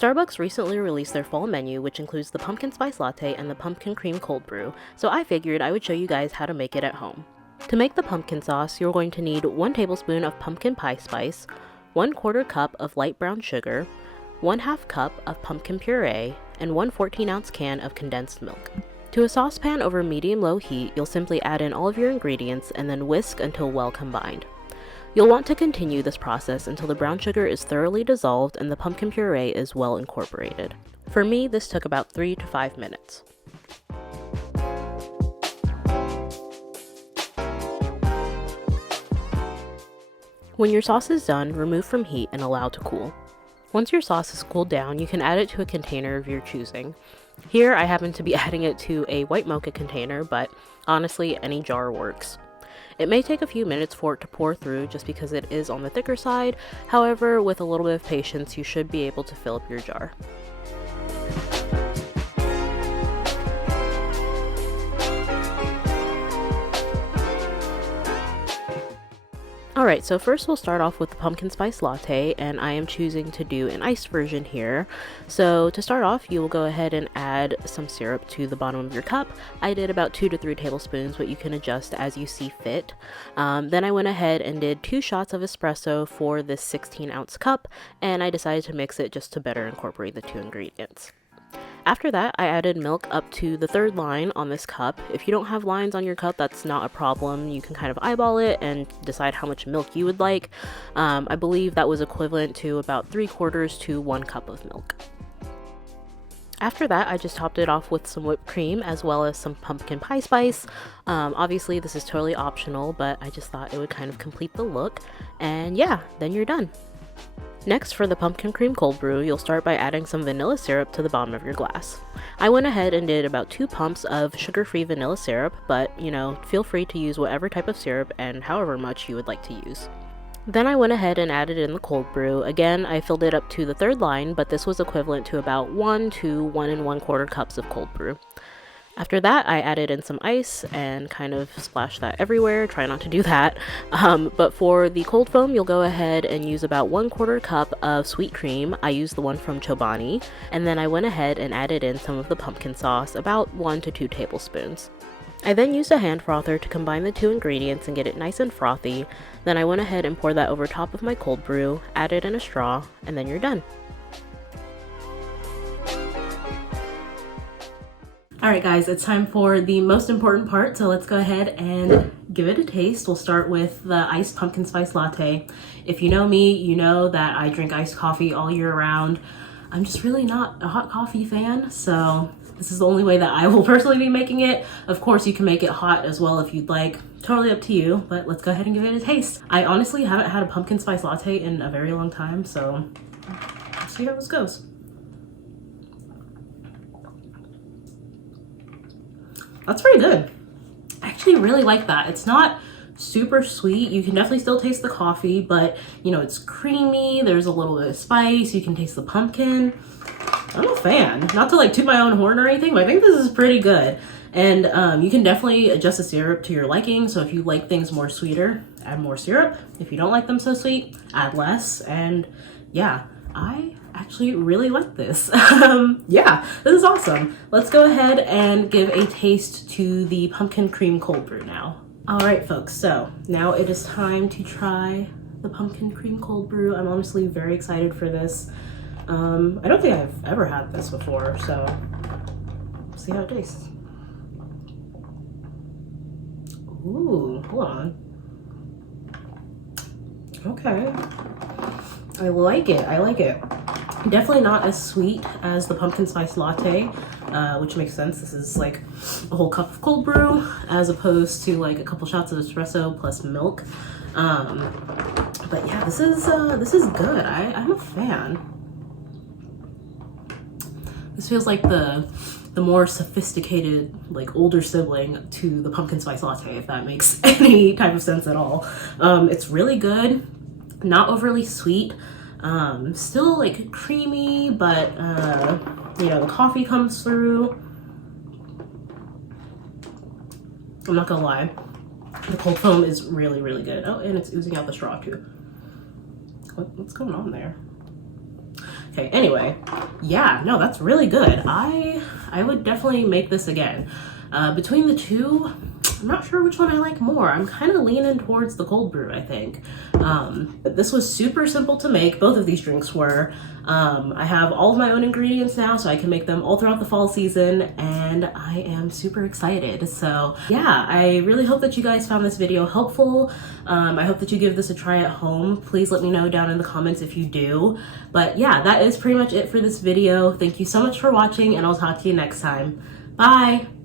Starbucks recently released their fall menu, which includes the Pumpkin Spice Latte and the Pumpkin Cream Cold Brew, so I figured I would show you guys how to make it at home. To make the pumpkin sauce, you're going to need 1 tablespoon of pumpkin pie spice, 1/4 cup of light brown sugar, 1/2 cup of pumpkin puree, and 1 14-ounce can of condensed milk. To a saucepan over medium-low heat, you'll simply add in all of your ingredients and then whisk until well combined. You'll want to continue this process until the brown sugar is thoroughly dissolved and the pumpkin puree is well incorporated. For me, this took about 3 to 5 minutes. When your sauce is done, remove from heat and allow to cool. Once your sauce is cooled down, you can add it to a container of your choosing. Here, I happen to be adding it to a white mocha container, but honestly, any jar works. It may take a few minutes for it to pour through just because it is on the thicker side. However, with a little bit of patience, you should be able to fill up your jar. Alright, so first we'll start off with the Pumpkin Spice Latte, and I am choosing to do an iced version here. So to start off, you will go ahead and add some syrup to the bottom of your cup. I did about 2 to 3 tablespoons, but you can adjust as you see fit. Then I went ahead and did 2 shots of espresso for this 16-ounce cup, and I decided to mix it just to better incorporate the 2 ingredients. After that, I added milk up to the 3rd line on this cup. If you don't have lines on your cup, that's not a problem. You can kind of eyeball it and decide how much milk you would like. I believe that was equivalent to about 3/4 to 1 cup of milk. After that, I just topped it off with some whipped cream as well as some pumpkin pie spice. Obviously, this is totally optional, but I just thought it would kind of complete the look. And yeah, then you're done. Next, for the Pumpkin Cream Cold Brew, you'll start by adding some vanilla syrup to the bottom of your glass. I went ahead and did about 2 pumps of sugar-free vanilla syrup, but feel free to use whatever type of syrup and however much you would like to use. Then I went ahead and added in the cold brew. Again, I filled it up to the 3rd line, but this was equivalent to about 1 to 1 1/4 cups of cold brew. After that, I added in some ice and kind of splashed that everywhere. Try not to do that. But for the cold foam, you'll go ahead and use about 1/4 cup of sweet cream. I used the one from Chobani. And then I went ahead and added in some of the pumpkin sauce, about 1 to 2 tablespoons. I then used a hand frother to combine the 2 ingredients and get it nice and frothy. Then I went ahead and poured that over top of my cold brew, added in a straw, and then you're done. Alright guys, it's time for the most important part, so let's go ahead and give it a taste. We'll start with the iced pumpkin spice latte. If you know me, you know that I drink iced coffee all year round. I'm just really not a hot coffee fan, so this is the only way that I will personally be making it. Of course, you can make it hot as well if you'd like. Totally up to you, but let's go ahead and give it a taste. I honestly haven't had a pumpkin spice latte in a very long time, so let's see how this goes. That's pretty good. I actually really like that. It's not super sweet. You can definitely still taste the coffee, but it's creamy. There's a little bit of spice. You can taste the pumpkin. I'm a fan. Not to toot my own horn or anything, but I think this is pretty good. And you can definitely adjust the syrup to your liking. So if you like things more sweeter, add more syrup. If you don't like them so sweet, add less. And yeah, I actually really like this. Yeah, this is awesome. Let's go ahead and give a taste to the Pumpkin Cream Cold Brew now. All right, folks, so now it is time to try the Pumpkin Cream Cold Brew. I'm honestly very excited for this. I don't think I've ever had this before, so let's see how it tastes. Ooh, hold on. Okay. I like it. Definitely not as sweet as the Pumpkin Spice Latte, which makes sense. This is like a whole cup of cold brew as opposed to like a couple shots of espresso plus milk. But yeah, this is good. I'm a fan. This feels like the more sophisticated, like older sibling to the Pumpkin Spice Latte, if that makes any type of sense at all. It's really good, not overly sweet. Still like creamy, but the coffee comes through. I'm not gonna lie, the cold foam is really, really good. Oh, and it's oozing out the straw too. What's going on there? Okay, anyway, yeah, no, that's really good. I would definitely make this again. Between the two, I'm not sure which one I like more. I'm kind of leaning towards the cold brew, I think. But this was super simple to make. Both of these drinks were. I have all of my own ingredients now, so I can make them all throughout the fall season, and I am super excited. So yeah, I really hope that you guys found this video helpful. I hope that you give this a try at home. Please let me know down in the comments if you do. But yeah, that is pretty much it for this video. Thank you so much for watching, and I'll talk to you next time. Bye!